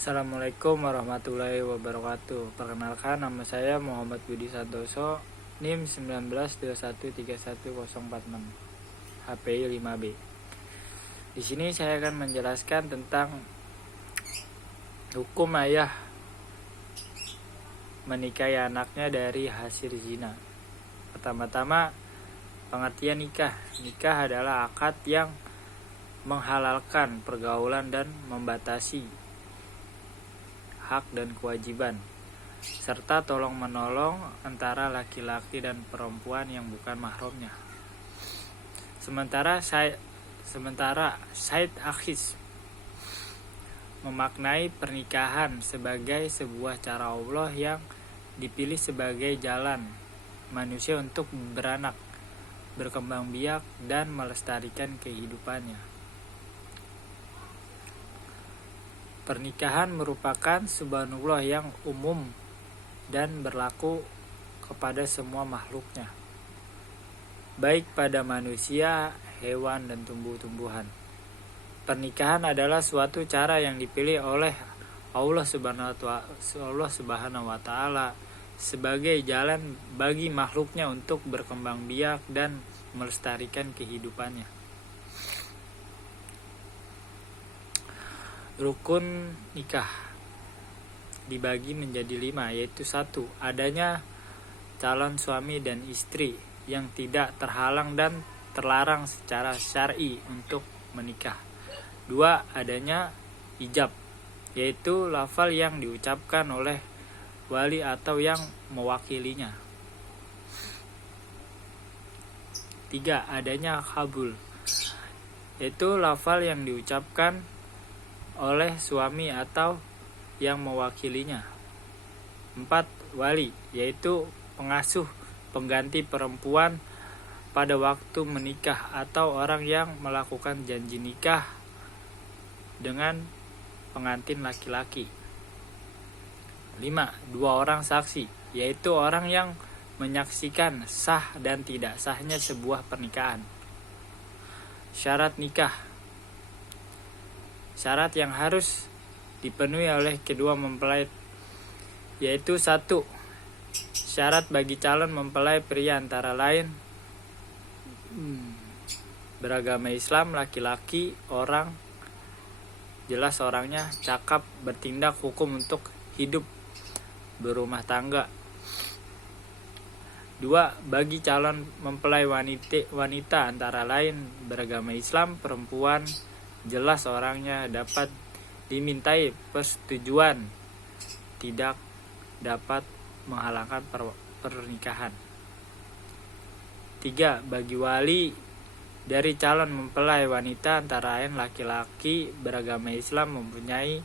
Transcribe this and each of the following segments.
Assalamualaikum warahmatullahi wabarakatuh. Perkenalkan, nama saya Muhammad Budi Santoso, NIM 1921311046, HPI 5B. Di sini saya akan menjelaskan tentang hukum ayah menikahi anaknya dari hasil zina. Pertama-tama, pengertian nikah. Nikah adalah akad yang menghalalkan pergaulan dan membatasi hak dan kewajiban, serta tolong-menolong antara laki-laki dan perempuan yang bukan mahramnya. Sementara Said Akhis memaknai pernikahan sebagai sebuah cara Allah yang dipilih sebagai jalan manusia untuk beranak, berkembang biak, dan melestarikan kehidupannya. Pernikahan merupakan subhanallah yang umum dan berlaku kepada semua makhluknya, baik pada manusia, hewan, dan tumbuh-tumbuhan. Pernikahan adalah suatu cara yang dipilih oleh Allah Subhanahu wa Ta'ala sebagai jalan bagi makhluknya untuk berkembang biak dan melestarikan kehidupannya. Rukun nikah dibagi menjadi 5, yaitu 1. Adanya calon suami dan istri yang tidak terhalang dan terlarang secara syar'i untuk menikah. 2. Adanya ijab, yaitu lafal yang diucapkan oleh wali atau yang mewakilinya. 3. Adanya kabul, yaitu lafal yang diucapkan oleh suami atau yang mewakilinya. 4. Wali, yaitu pengasuh pengganti perempuan pada waktu menikah atau orang yang melakukan janji nikah dengan pengantin laki-laki. 5. 2 orang saksi, yaitu orang yang menyaksikan sah dan tidak sahnya sebuah pernikahan. Syarat nikah. Syarat yang harus dipenuhi oleh kedua mempelai, yaitu 1. Syarat bagi calon mempelai pria antara lain beragama Islam, laki-laki, orang jelas orangnya, cakap, bertindak hukum untuk hidup berumah tangga. 2. Bagi calon mempelai wanita antara lain beragama Islam, perempuan jelas orangnya, dapat dimintai persetujuan, tidak dapat menghalangkan pernikahan. 3. Bagi wali dari calon mempelai wanita antara lain laki-laki beragama Islam mempunyai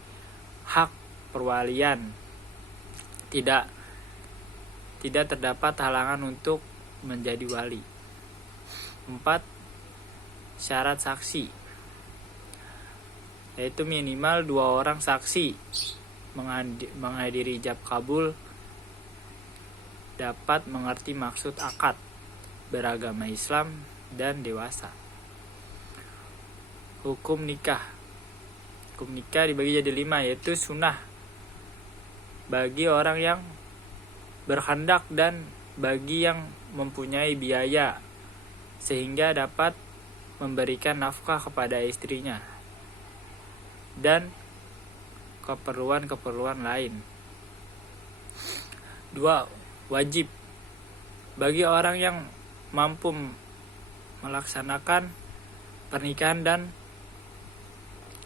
hak perwalian, tidak terdapat halangan untuk menjadi wali. 4. Syarat saksi, yaitu minimal 2 orang saksi menghadiri ijab kabul, dapat mengerti maksud akad, beragama Islam, dan dewasa. Hukum nikah dibagi jadi 5, yaitu sunnah bagi orang yang berkehendak dan bagi yang mempunyai biaya sehingga dapat memberikan nafkah kepada istrinya, dan keperluan lain. 2. Wajib bagi orang yang mampu melaksanakan pernikahan dan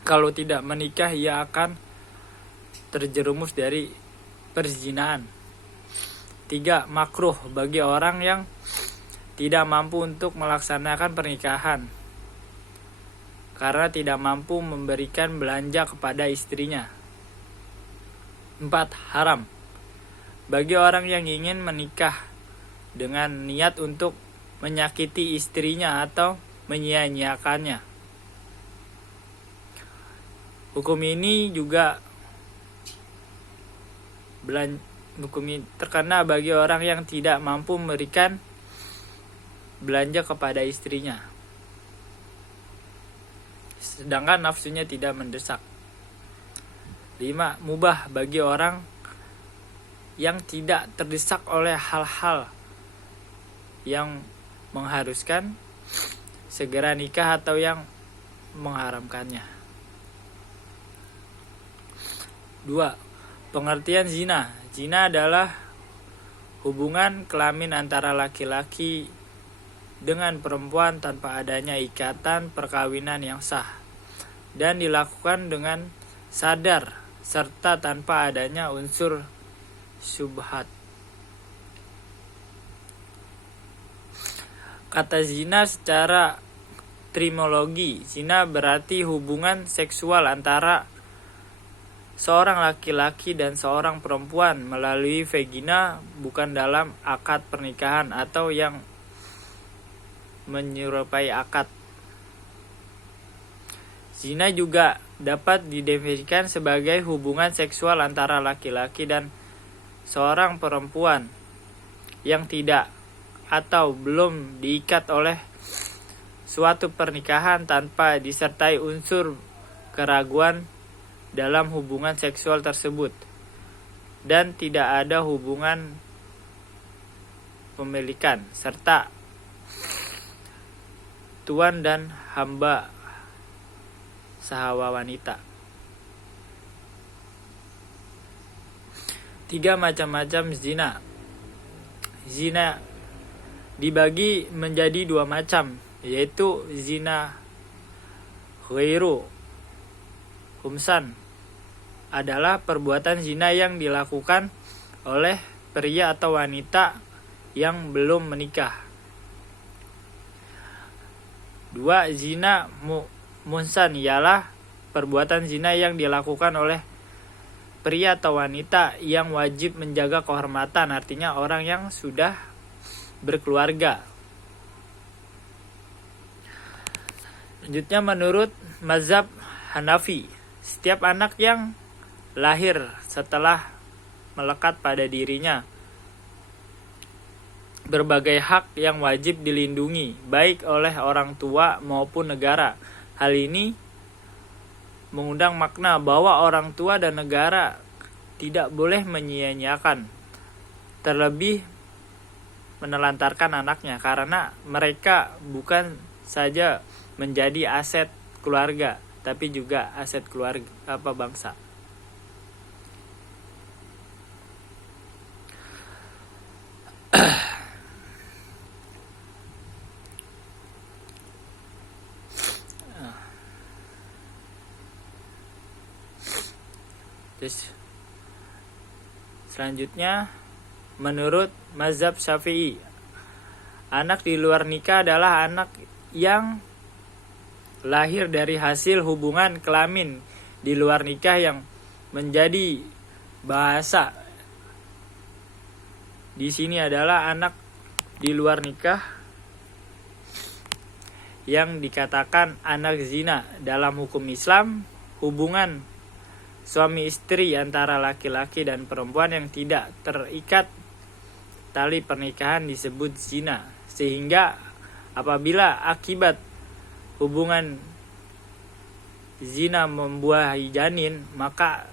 kalau tidak menikah ia akan terjerumus dari perzinahan. 3. Makruh bagi orang yang tidak mampu untuk melaksanakan pernikahan karena tidak mampu memberikan belanja kepada istrinya. 4. Haram bagi orang yang ingin menikah dengan niat untuk menyakiti istrinya atau menyia-nyiakannya. Hukum ini terkena bagi orang yang tidak mampu memberikan belanja kepada istrinya, sedangkan nafsunya tidak mendesak. 5. Mubah bagi orang yang tidak terdesak oleh hal-hal yang mengharuskan segera nikah atau yang mengharamkannya. 2. Pengertian zina. Zina adalah hubungan kelamin antara laki-laki dengan perempuan tanpa adanya ikatan perkawinan yang sah dan dilakukan dengan sadar serta tanpa adanya unsur syubhat. Kata zina secara etimologi, zina berarti hubungan seksual antara seorang laki-laki dan seorang perempuan melalui vagina, bukan dalam akad pernikahan atau yang menyerupai akad. Zina juga dapat didefinisikan sebagai hubungan seksual antara laki-laki dan seorang perempuan yang tidak atau belum diikat oleh suatu pernikahan tanpa disertai unsur keraguan dalam hubungan seksual tersebut dan tidak ada hubungan pemilikan serta tuan dan hamba sahawa wanita. 3. Macam-macam zina. Zina dibagi menjadi 2 macam, yaitu zina ghairu humsan adalah perbuatan zina yang dilakukan oleh pria atau wanita yang belum menikah. 2. Zina muhsan ialah perbuatan zina yang dilakukan oleh pria atau wanita yang wajib menjaga kehormatan, artinya orang yang sudah berkeluarga. Selanjutnya, menurut mazhab Hanafi, setiap anak yang lahir setelah melekat pada dirinya berbagai hak yang wajib dilindungi baik oleh orang tua maupun negara. Hal ini mengundang makna bahwa orang tua dan negara tidak boleh menyia-nyiakan, terlebih menelantarkan anaknya, karena mereka bukan saja menjadi aset keluarga, tapi juga aset keluarga bangsa. Terus selanjutnya, menurut mazhab Syafi'i, anak di luar nikah adalah anak yang lahir dari hasil hubungan kelamin di luar nikah yang menjadi bahasa di sini adalah anak di luar nikah yang dikatakan anak zina. Dalam hukum Islam, hubungan suami istri antara laki-laki dan perempuan yang tidak terikat tali pernikahan disebut zina, sehingga apabila akibat hubungan zina membuahi janin, maka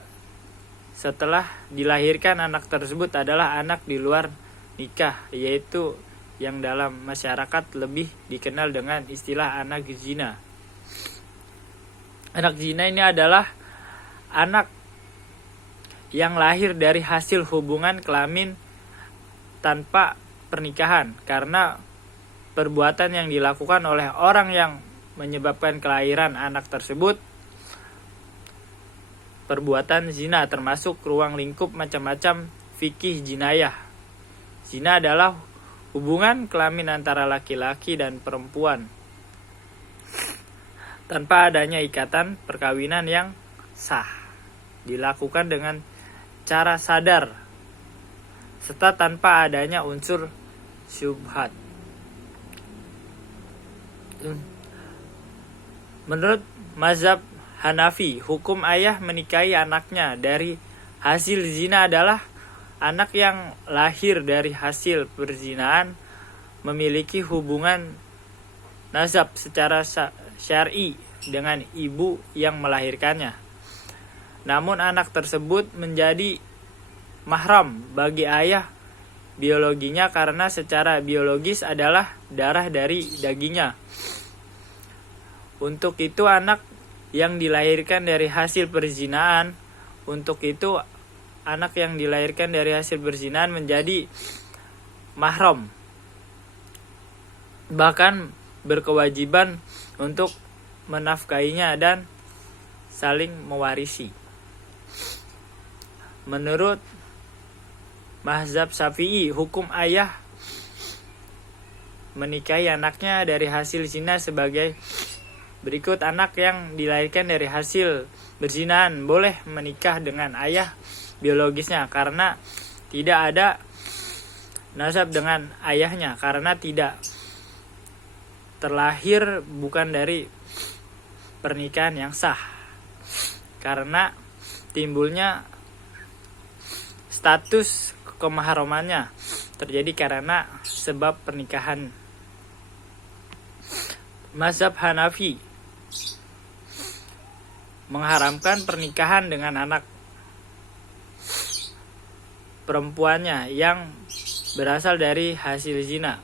setelah dilahirkan anak tersebut adalah anak di luar nikah, yaitu yang dalam masyarakat lebih dikenal dengan istilah anak zina. Anak zina ini adalah anak yang lahir dari hasil hubungan kelamin tanpa pernikahan, karena perbuatan yang dilakukan oleh orang yang menyebabkan kelahiran anak tersebut perbuatan zina, termasuk ruang lingkup macam-macam fikih jinayah. Zina adalah hubungan kelamin antara laki-laki dan perempuan tanpa adanya ikatan perkawinan yang sah, dilakukan dengan cara sadar serta tanpa adanya unsur syubhat. Menurut mazhab Hanafi, hukum ayah menikahi anaknya dari hasil zina adalah anak yang lahir dari hasil perzinahan memiliki hubungan nasab secara syar'i dengan ibu yang melahirkannya. namun anak tersebut menjadi mahram bagi ayah biologinya karena secara biologis adalah darah dari dagingnya. Untuk itu anak yang dilahirkan dari hasil perzinahan, menjadi mahram, bahkan berkewajiban untuk menafkahinya dan saling mewarisi. Menurut mazhab Syafi'i, hukum ayah menikahi anaknya dari hasil zina sebagai berikut. Anak yang dilahirkan dari hasil berzinahan boleh menikah dengan ayah biologisnya karena tidak ada nasab dengan ayahnya, karena tidak terlahir bukan dari pernikahan yang sah, karena timbulnya status kemahramannya terjadi karena sebab pernikahan. Mazhab Hanafi mengharamkan pernikahan dengan anak perempuannya yang berasal dari hasil zina.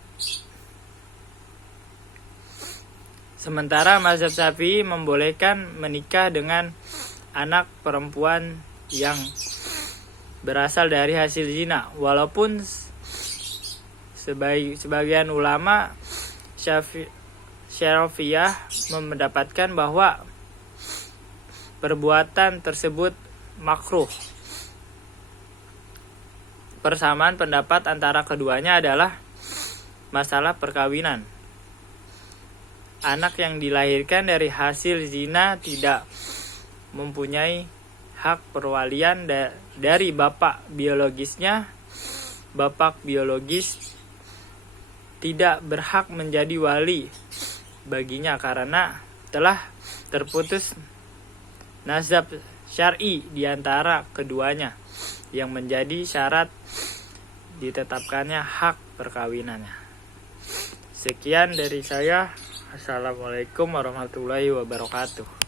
Sementara mazhab Syafi'i membolehkan menikah dengan anak perempuan yang berasal dari hasil zina, walaupun sebagian ulama Syafi'iyah mendapatkan bahwa perbuatan tersebut makruh. Persamaan pendapat antara keduanya adalah masalah perkawinan. Anak yang dilahirkan dari hasil zina tidak mempunyai hak perwalian dari bapak biologisnya. Bapak biologis tidak berhak menjadi wali baginya karena telah terputus nasab syar'i di antara keduanya yang menjadi syarat ditetapkannya hak perkawinannya. Sekian dari saya. Assalamualaikum warahmatullahi wabarakatuh.